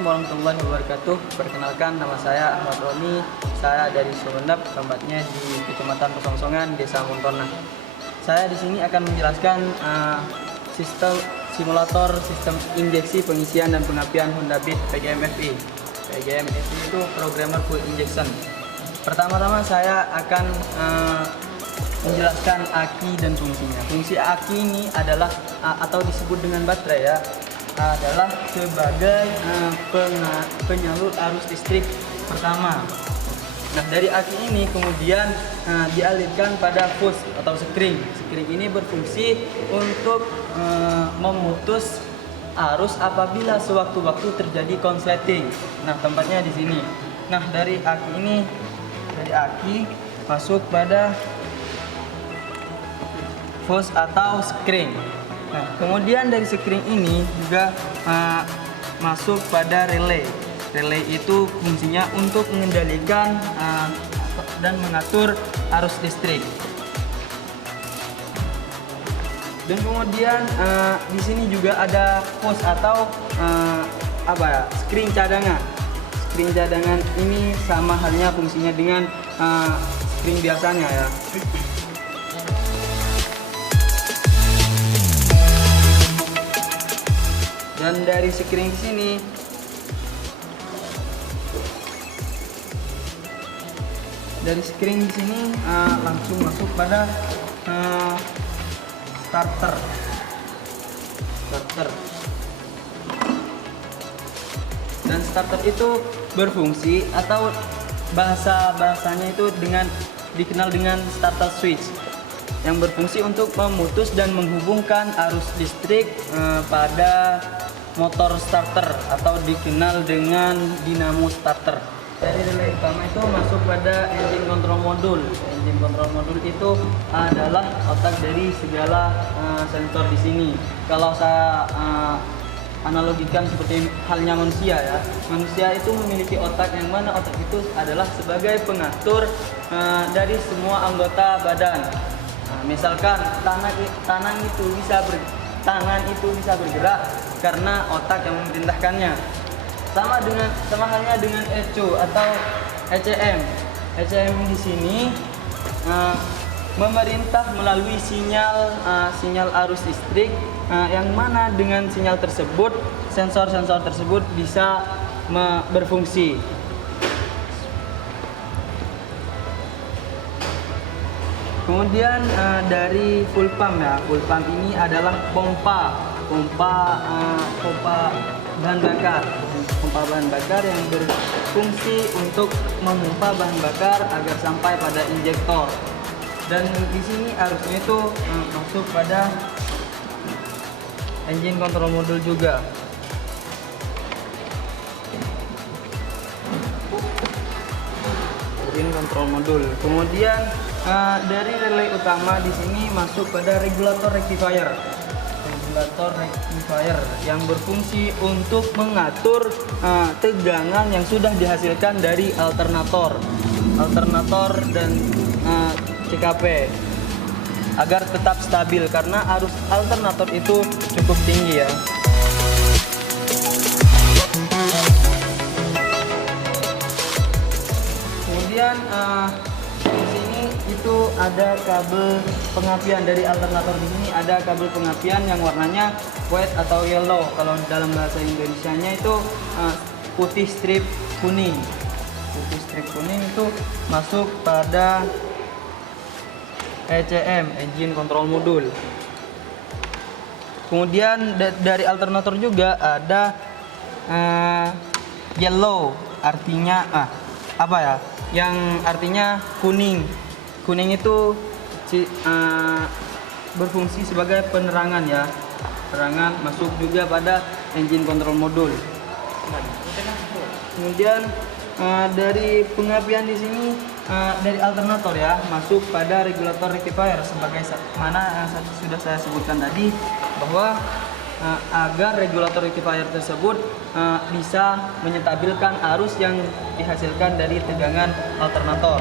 Assalamualaikum warahmatullahi wabarakatuh. Perkenalkan, nama saya Ahmad Roni. Saya dari Sumeneb, tempatnya di Kecamatan Pesongsongan, Desa Montona. Saya di sini akan menjelaskan sistem simulator sistem injeksi pengisian dan pengapian Honda Beat PGM-FI. PGM-FI itu Programmer Full Injection. Pertama-tama saya akan menjelaskan aki dan fungsinya. Fungsi aki ini adalah atau disebut dengan baterai ya, adalah sebagai penyalur arus listrik pertama. Nah, dari aki ini kemudian dialirkan pada fuse atau sekring. Sekring ini berfungsi untuk memutus arus apabila sewaktu-waktu terjadi konsleting. Nah, tempatnya di sini. Nah, dari aki masuk pada fuse atau sekring. Nah, kemudian dari sekring ini juga masuk pada relay. Relay itu fungsinya untuk mengendalikan dan mengatur arus listrik. Dan kemudian di sini juga ada fuse atau sekring cadangan. Sekring cadangan ini sama halnya fungsinya dengan sekring biasanya ya. Dan dari sekring sini langsung masuk pada starter. Dan starter itu berfungsi atau bahasanya itu dikenal dengan starter switch, yang berfungsi untuk memutus dan menghubungkan arus listrik pada motor starter atau dikenal dengan dinamo starter. Dari relay utama itu masuk pada engine control module. Engine control module itu adalah otak dari segala sensor di sini. Kalau saya analogikan seperti halnya manusia ya. Manusia itu memiliki otak, yang mana otak itu adalah sebagai pengatur dari semua anggota badan. Nah, misalkan tangan itu bisa bergerak karena otak yang memerintahkannya. Sama halnya dengan ECU atau ECM. ECM di sini memerintah melalui sinyal arus listrik, yang mana dengan sinyal tersebut sensor-sensor tersebut bisa berfungsi. Kemudian dari full pump ya. Full pump ini adalah pompa bahan bakar yang berfungsi untuk memompa bahan bakar agar sampai pada injektor. Dan di sini arusnya itu masuk pada engine control module juga. Engine control module. Kemudian dari relay utama di sini masuk pada regulator rectifier yang berfungsi untuk mengatur tegangan yang sudah dihasilkan dari alternator dan CKP agar tetap stabil, karena arus alternator itu cukup tinggi ya. Kemudian di sini itu ada kabel pengapian. Dari alternator di sini ada kabel pengapian yang warnanya white atau yellow. Kalau dalam bahasa Indonesianya itu putih strip kuning. Putih strip kuning itu masuk pada ECM, engine control module. Kemudian dari alternator juga ada yellow, artinya yang artinya kuning. Kuning itu berfungsi sebagai penerangan ya. Penerangan masuk juga pada engine control module. Kemudian dari pengapian di sini dari alternator ya, masuk pada regulator rectifier, sebagai mana yang sudah saya sebutkan tadi, bahwa agar regulator rectifier tersebut bisa menyetabilkan arus yang dihasilkan dari tegangan alternator.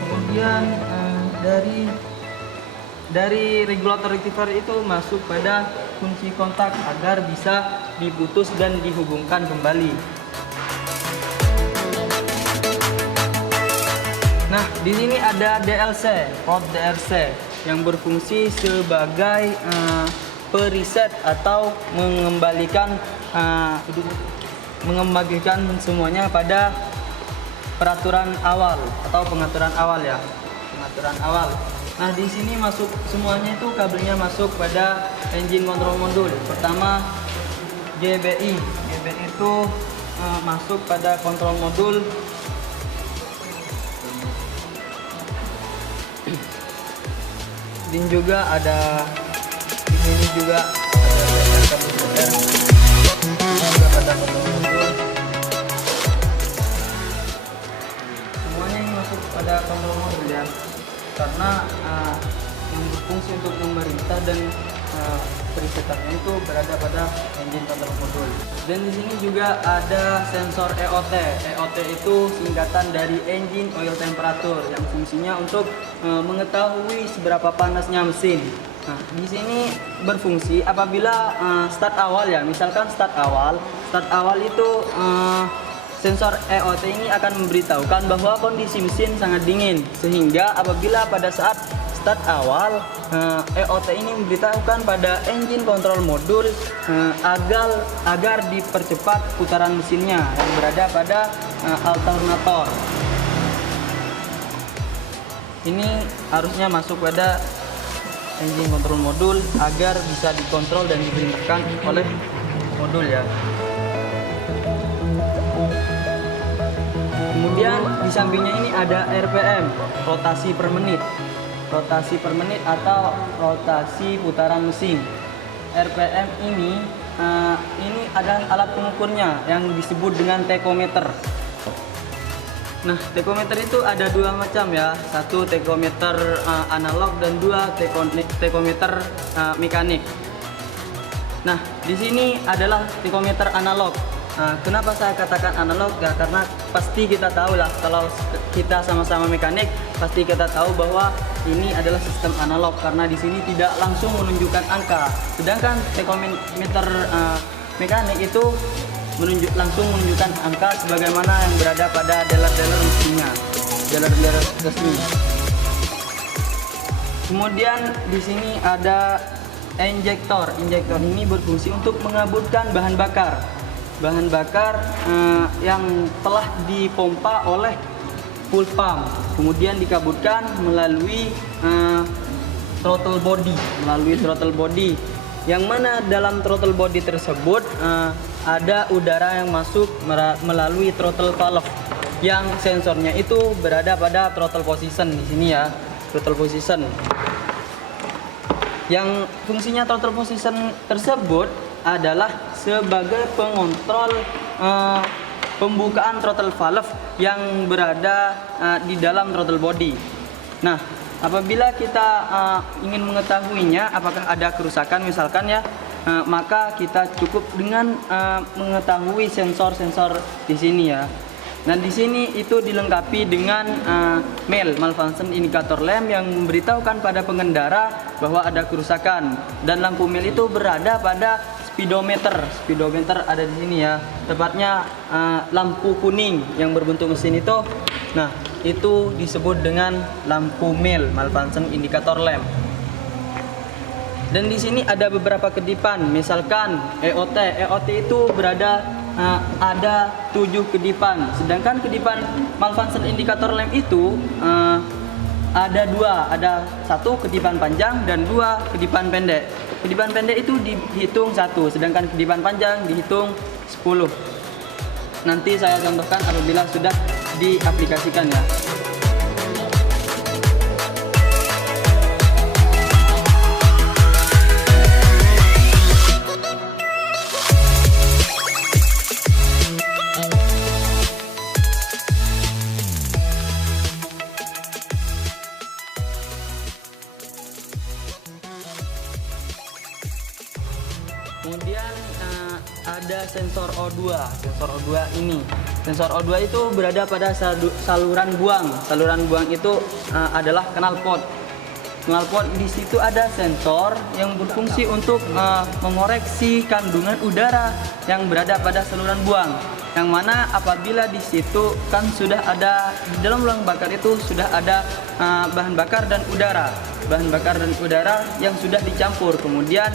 Kemudian dari dari regulator rectifier itu masuk pada kunci kontak agar bisa diputus dan dihubungkan kembali. Nah, di sini ada DLC, port DLC yang berfungsi sebagai preset atau mengembalikan semuanya pada peraturan awal atau pengaturan awal ya, pengaturan awal. Nah, di sini masuk semuanya itu kabelnya masuk pada engine control module. Pertama GBI itu masuk pada kontrol modul. Dan juga ada di sini juga ada komputer. Juga ada kontrol modul. Semuanya ini masuk pada kontrol modul ya. Karena yang berfungsi untuk memerintah dan presetannya itu berada pada engine control module. Dan di sini juga ada sensor EOT. EOT itu singkatan dari engine oil temperature yang fungsinya untuk mengetahui seberapa panasnya mesin. Nah, di sini berfungsi apabila start awal ya, misalkan start awal itu sensor EOT ini akan memberitahukan bahwa kondisi mesin sangat dingin, sehingga apabila pada saat start awal EOT ini memberitahukan pada engine control module agar dipercepat putaran mesinnya yang berada pada alternator. Ini harusnya masuk pada engine control module agar bisa dikontrol dan diperintahkan oleh modul ya. Kemudian di sampingnya ini ada RPM, rotasi per menit. Rotasi per menit atau rotasi putaran mesin. RPM ini adalah alat pengukurnya yang disebut dengan tachometer. Nah, tachometer itu ada dua macam ya. Satu tachometer analog dan dua tachometer mekanik. Nah, di sini adalah tachometer analog. Nah, kenapa saya katakan analog? Ya, karena pasti kita tahu lah, kalau kita sama-sama mekanik pasti kita tahu bahwa ini adalah sistem analog karena di sini tidak langsung menunjukkan angka. Sedangkan tachometer mekanik itu langsung menunjukkan angka sebagaimana yang berada pada dialer-dialer mesinnya, dialer-dialer resmi. Kemudian di sini ada injektor. Injektor ini berfungsi untuk mengaburkan bahan bakar. Bahan bakar yang telah dipompa oleh fuel pump, kemudian dikaburkan melalui throttle body, yang mana dalam throttle body tersebut ada udara yang masuk melalui throttle valve, yang sensornya itu berada pada throttle position di sini ya, throttle position. Yang fungsinya throttle position tersebut adalah sebagai pengontrol pembukaan throttle valve yang berada di dalam throttle body. Nah, apabila kita ingin mengetahuinya apakah ada kerusakan misalkan ya, maka kita cukup dengan mengetahui sensor-sensor di sini ya. Nah, di sini itu dilengkapi dengan MIL, malfunction indicator lamp, yang memberitahukan pada pengendara bahwa ada kerusakan, dan lampu MIL itu berada pada speedometer. Speedometer ada di sini ya, tepatnya lampu kuning yang berbentuk mesin itu. Nah, itu disebut dengan lampu MIL, malfunction indicator lamp. Dan di sini ada beberapa kedipan, misalkan EOT. EOT itu berada ada 7 kedipan, sedangkan kedipan malfunction indicator lamp itu ada 2, ada 1 kedipan panjang dan 2 kedipan pendek. Kedipan pendek itu dihitung 1, sedangkan kedipan panjang dihitung 10. Nanti saya contohkan apabila sudah diaplikasikan ya. Kemudian ada sensor O2. Sensor O2 ini, sensor O2 itu berada pada saluran buang. Saluran buang itu adalah knalpot. knalpot di situ ada sensor yang berfungsi untuk mengoreksi kandungan udara yang berada pada saluran buang. Yang mana apabila di situ kan sudah ada di dalam lubang bakar itu sudah ada bahan bakar dan udara. Bahan bakar dan udara yang sudah dicampur. Kemudian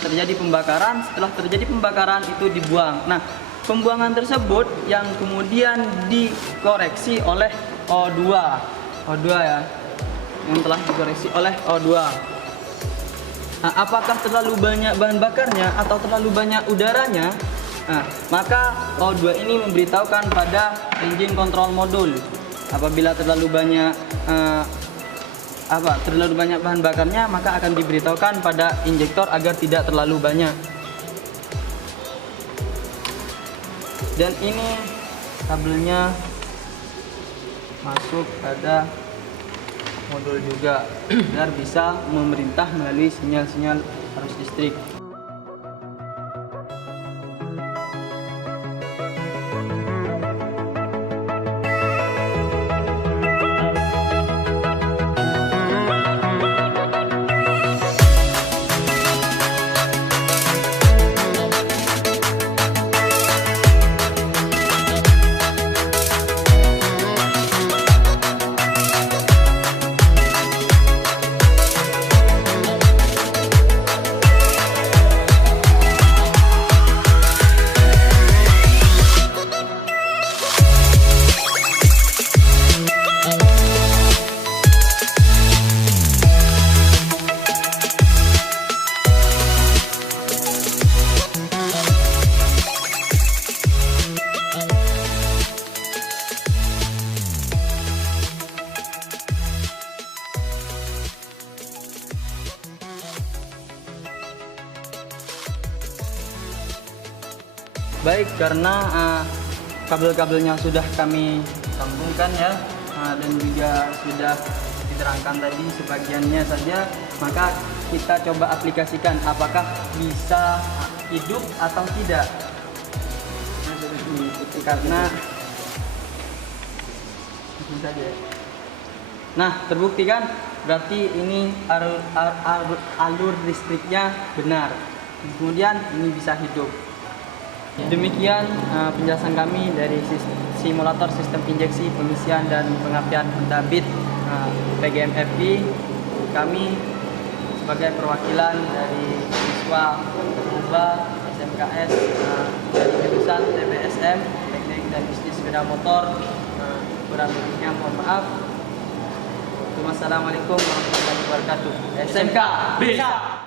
terjadi pembakaran. Setelah terjadi pembakaran itu dibuang. Nah, pembuangan tersebut yang kemudian dikoreksi oleh O2 ya, yang telah dikoreksi oleh O2. Nah, apakah terlalu banyak bahan bakarnya atau terlalu banyak udaranya? Nah, maka O2 ini memberitahukan pada engine control module. Apabila terlalu banyak bahan bakarnya, maka akan diberitahukan pada injektor agar tidak terlalu banyak. Dan ini kabelnya masuk pada modul juga biar bisa memerintah melalui sinyal-sinyal arus listrik. Baik, karena kabel-kabelnya sudah kami sambungkan ya, dan juga sudah diterangkan tadi sebagiannya saja, maka kita coba aplikasikan apakah bisa hidup atau tidak. Karena terbukti kan, berarti ini alur listriknya benar, kemudian ini bisa hidup. Demikian penjelasan kami dari simulator sistem injeksi, pengisian dan pengapian Honda Beat PGM-FI. Kami sebagai perwakilan dari siswa UBA SMKS dari jurusan TBSM Teknik dan Bisnis Sepeda Motor, kurang lebihnya mohon maaf. Wassalamualaikum warahmatullahi wabarakatuh. SMK bisa.